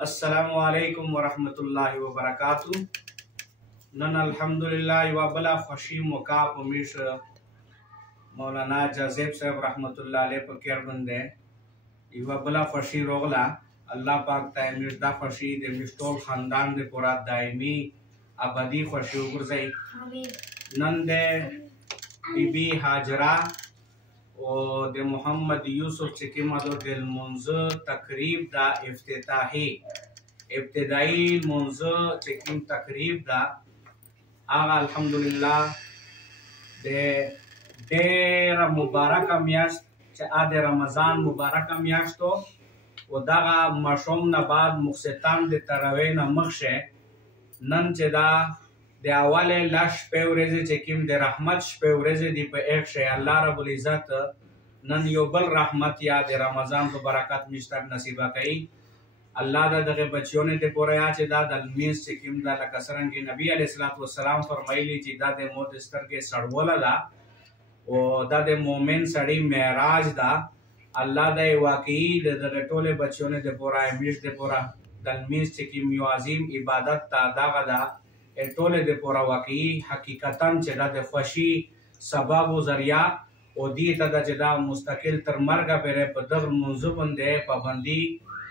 अस्सलामुअलैकुम वरहमतुल्लाहि वबरकातुहू। नन अल्हम्दुलिल्लाह यवा बला खुशी मौका पमिश मौलाना जज़ेब साहब रहमतुल्लाह अलैह पर केर बंदे यवा बला खुशी रोगला अल्लाह पाक तामिश दा खुशी दे मिस्टोल खानदान दे पूरा दायमी अबदी खुशी उगरज़ई आमीन। नन दे बीबी हाजरा और दे मोहम्मद यूसुफ चिकिमदो दिल मुंज तकरीब दा इब्तिदाई मुंज चिकिम तकरीब दा आगा अल्हम्दुलिल्लाह दे डेर मुबारक मियाश आदे रमजान मुबारक मियाश तो वो दागा मशोम न बाद मुख्ताम दे तरावे न मख्शे नन चेदा दे अवाले लाश पेवरेजे चिकिम दे रहमत पेवरेजे दी पे एक शे अल्लाह रब्बुल इज्जत नन योबल रहमत या दे रमजान तो बरकत मिस्टर नसीबा कई अल्लाह दा दगे बच्चों ने ते पोरा या चे दा दलमीस चिकिम दा लकसरन की नबी अलैहिस्सलातु वस्सलाम फरमाइली ची दा दे मोत स्तर के सड़वला दा ओ दा दे मोमिन सड़ी मेराज दा अल्लाह दे वाकई दे दगे टोले बच्चों ने ते पोरा मिस दे पोरा दलमीस चिकिम यो अजीम इबादत ता दागा दा ए टोले दे पोरा वाकई हकीकतन चे दा दे खुशी सबब व जरिया ओ दी ता दा मुस्तकिल तर मरगा पेरे पदर मुंजुबन दे पाबंदी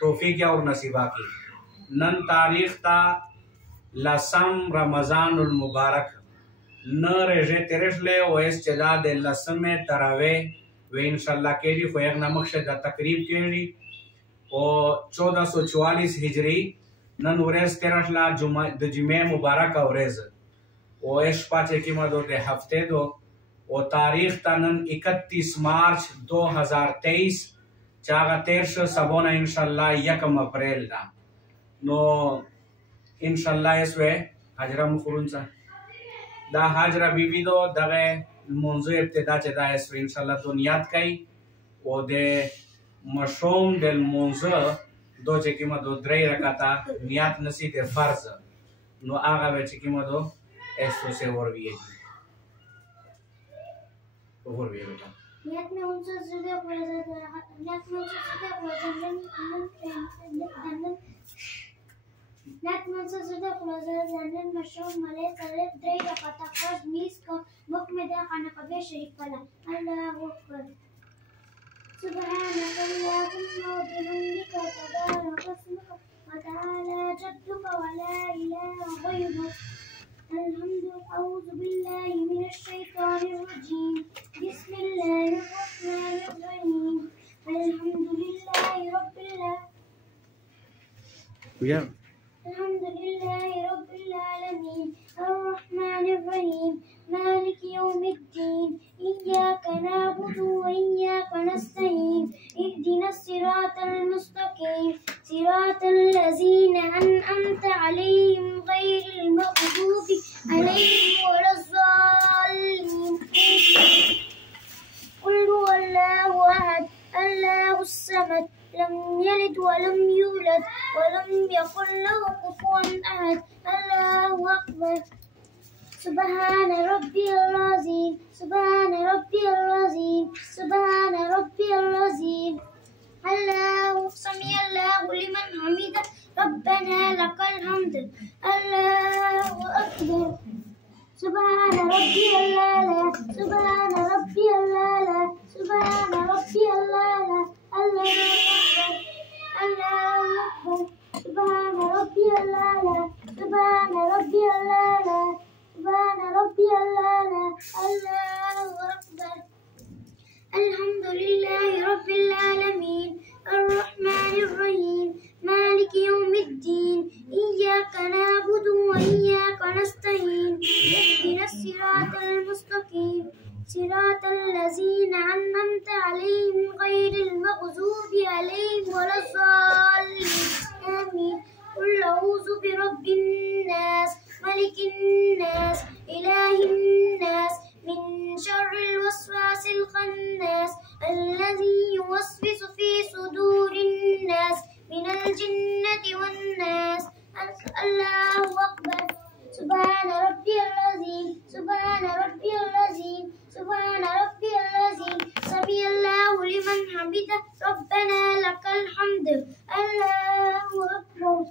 तौफीक और नसीबा की नन तारीख ता लसम रमजान उल मुबारक न रेजे तेरशले ओएस चदा दे लसम तरावे वे इंशाल्लाह केरी खो एक नमक से दा तकरीब केरी और 1444 हिजरी नन उरेस तेरशला जुमे मुबारक औरेज ओएस पाचे की मदो दे हफ्ते दो वो तारीख तनन 31 मार्च 2023 चागा तेरश सबोना इंशाल्लाह यकम अप्रैल दा नो इंशाल्लाह इसवे हाजरा मुखरुनसा दा हाजरा बीबी दो दगे मुंजो इब्तिदा चदा इसवे इंशाल्लाह दुनियात कई वो दे मशोम del मुंजो दो चेकिमा दो द्रई रकाता नियात नसी दे फर्ज नो आगा वे चेकिमा दो एसो से और भी और भी बेटा नियत में उनसे जुदे नियत में उनसे जुदे मशरूम मले करे द्रई रकाता फर्ज मीज को मुख में दे खाना कबे शरीक पला अल्लाहु अकबर सुबहानक अल्लाहुम्मा व बिहम्दिका तबारक अस्मुक व तआला जद्दुक व ला इलाहा गयरुक الحمد أعوذ بالله من الشيطان الرجيم بسم الله الرحمن الرحيم الحمد لله رب العالمين الرحمن الرحيم مالك يوم الدين إياك نعبد وإياك نستعين اهدنا الصراط المستقيم صراط الذين أنعمت عليهم غير المغضوب عليهم ولا الضالين قل هو الله أحد الله الصمد لم يلد ولم يولد ولم يكن له كفوا أحد الله أكبر سبحان ربي العظيم سبحان ربي العظيم سبحان ربي العظيم الله سمع الله لمن حمده ربنا لك الحمد الله أكبر سبحان ربي الأعلى سبحان ربي الأعلى سبحان ربي الأعلى الله أكبر الله أكبر سبحان ربي الأعلى سبحان ربي الأعلى سبحان ربي الأعلى الله أكبر الحمد لله رب العالمين الرحمن الرحيم مالك يوم الدين إياك نعبد وإياك نستعين اهدنا الصراط المستقيم صراط الذين أنعمت عليهم غير المغضوب عليهم ولا الضالين آمين قل أعوذ برب الناس ملك الناس إله الناس من شر الوسواس الخناس الذي يوسوس في صدور الناس من الجنة والناس الله أكبر سبحان ربي العظيم سبحان ربي العظيم سبحان ربي العظيم سمع الله لمن حمده ربنا لك الحمد الله أكبر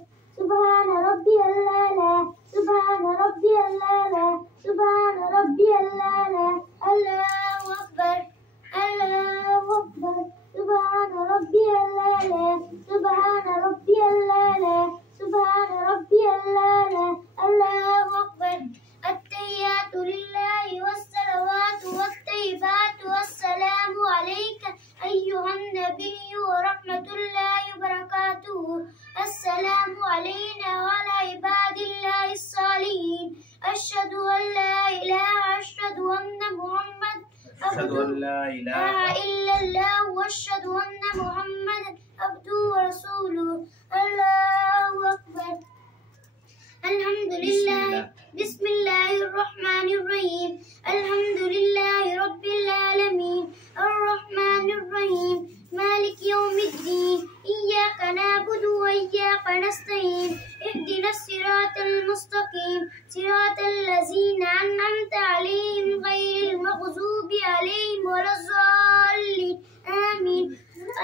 أشهد أن لا إله أشهد أن محمد أشهد أن لا إله إلا الله وأشهد أن محمدا عبده ورسوله. الله أكبر. الحمد لله. بسم الله الرحمن الرحيم. الحمد لله رب العالمين الرحمن الرحيم مالك يوم الدين إياك نعبد وإياك نستعين اهدنا الصراط المستقيم صراط الذين أنعمت عليهم غير المغضوب عليهم ولا الضالين آمين.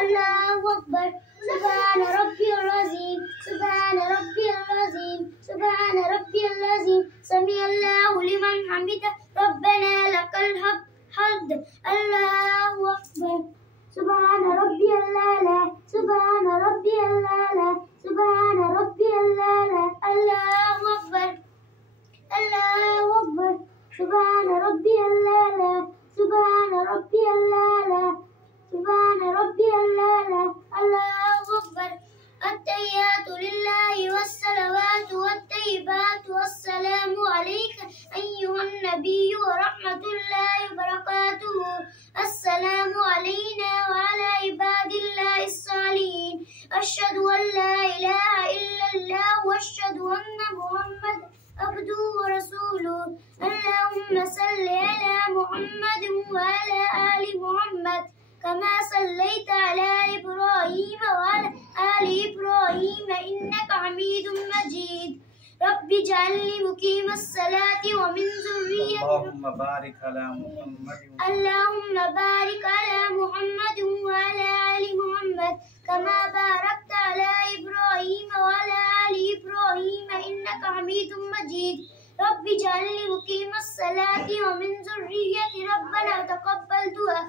الله أكبر. سبحان ربي العظيم سبحان ربي العظيم سبحان ربي العظيم سمع الله لمن حمده ربنا لك الحمد. الله أكبر. سبحان ربي الأعلى سبحان ربي الأعلى سبحان ربي الأعلى. الله أكبر. الله أكبر. سبحان ربي الأعلى سبحان ربي الأعلى سبحان ربي الأعلى. الله أكبر. التحيات لله والصلوات والطيبات والسلام عليك أيها النبي ورحمة الله وبركاته. السلام علينا وعلى عباد الله الصالحين. أشهد أن لا إله إلا الله وأشهد أن محمدا عبده ورسوله. اللهم صل على محمد وعلى آل محمد كما صليت على إبراهيم وعلى آل إبراهيم إنك حميد مجيد. رب اجعلني مقيم الصلاة ومن ذريتي. اللهم بارك على محمد اللهم بارك على محمد وعلى آل محمد كما باركت على إبراهيم وعلى آل إبراهيم إنك حميد مجيد. رب اجعلني مقيم الصلاة ومن ذريتي. ربنا تقبل دعاء